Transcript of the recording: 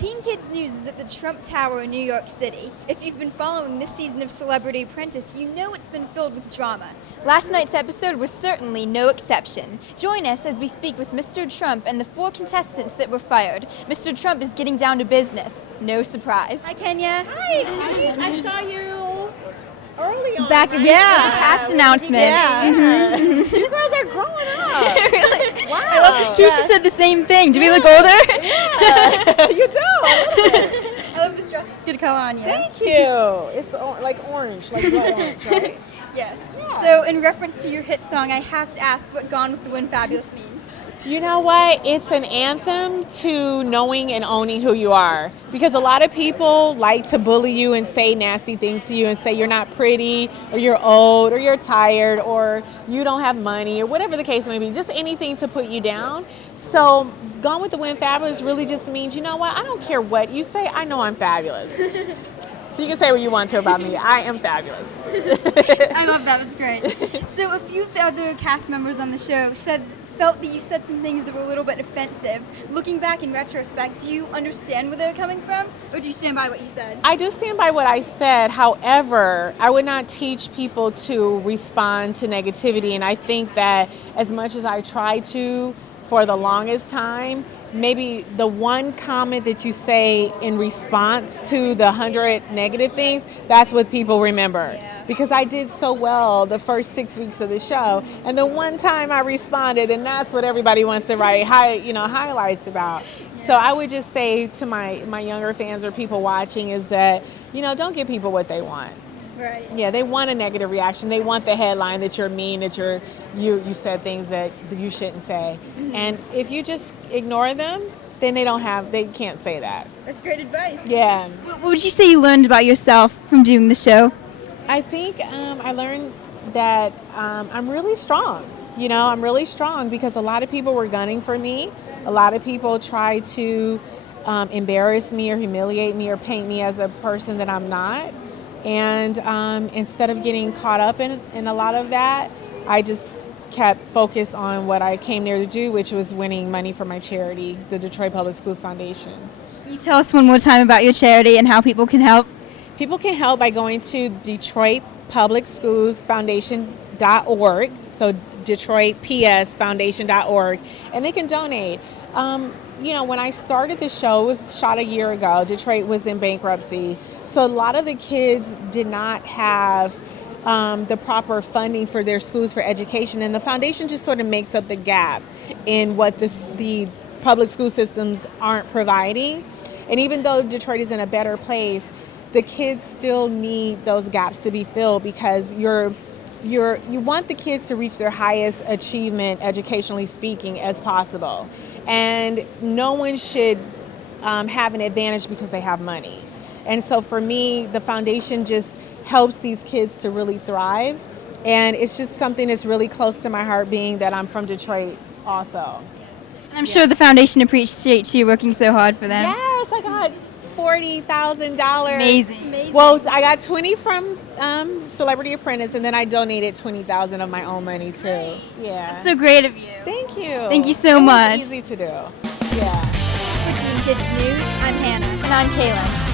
Teen Kids News is at the Trump Tower in New York City. If you've been following this season of Celebrity Apprentice, you know it's been filled with drama. Last night's episode was certainly no exception. Join us as we speak with Mr. Trump and the 4 contestants that were fired. Mr. Trump is getting down to business. No surprise. Hi, Kenya. Hi, I saw you early on. Back, right? yeah, past announcement. Yeah. Mm-hmm. You girls are growing up. Really? Wow. I love this. Keisha said the same thing. Do we look older? Yeah, you do. I love this dress. It's good color on you. Thank you. It's like orange, like blood orange, right? Yes. Yeah. So, in reference to your hit song, I have to ask what Gone with the Wind Fabulous means. You know what? It's an anthem to knowing and owning who you are. Because a lot of people like to bully you and say nasty things to you and say you're not pretty, or you're old, or you're tired, or you don't have money, or whatever the case may be. Just anything to put you down. So Gone with the Wind Fabulous really just means, you know what? I don't care what you say. I know I'm fabulous. So you can say what you want to about me. I am fabulous. I love that. That's great. So a few of the other cast members on the show felt that you said some things that were a little bit offensive. Looking back in retrospect, do you understand where they're coming from, or do you stand by what you said? I do stand by what I said. However, I would not teach people to respond to negativity. And I think that as much as I try to for the longest time, maybe the one comment that you say in response to the 100 negative things, that's what people remember. Yeah. Because I did so well the first 6 weeks of the show, and the one time I responded, and that's what everybody wants to write highlights about. Yeah. So I would just say to my younger fans or people watching is that, don't give people what they want. Right. Yeah, they want a negative reaction. They want the headline that you're mean, that you said things that you shouldn't say. Mm-hmm. And if you just ignore them, then they can't say that. That's great advice. Yeah. What would you say you learned about yourself from doing the show? I think I learned that I'm really strong. I'm really strong because a lot of people were gunning for me. A lot of people tried to embarrass me or humiliate me or paint me as a person that I'm not. And instead of getting caught up in a lot of that, I just kept focused on what I came there to do, which was winning money for my charity, the Detroit Public Schools Foundation. Can you tell us one more time about your charity and how people can help? People can help by going to DetroitPublicSchoolsFoundation.org, so DetroitPSFoundation.org, and they can donate. When I started the show, it was shot a year ago. Detroit was in bankruptcy. So a lot of the kids did not have the proper funding for their schools for education. And the foundation just sort of makes up the gap in what the public school systems aren't providing. And even though Detroit is in a better place, the kids still need those gaps to be filled because you want the kids to reach their highest achievement, educationally speaking, as possible. And no one should have an advantage because they have money. And so for me, the foundation just helps these kids to really thrive. And it's just something that's really close to my heart, being that I'm from Detroit also. And I'm sure the foundation appreciates you working so hard for them. Yes, I got $40,000. Amazing. Well, I got 20 from Celebrity Apprentice, and then I donated 20,000 of my own money too. Yeah. That's so great of you. Thank you. Thank you so It was much. easy to do. Yeah. For Teen Kids News, I'm Hannah. And I'm Cailin.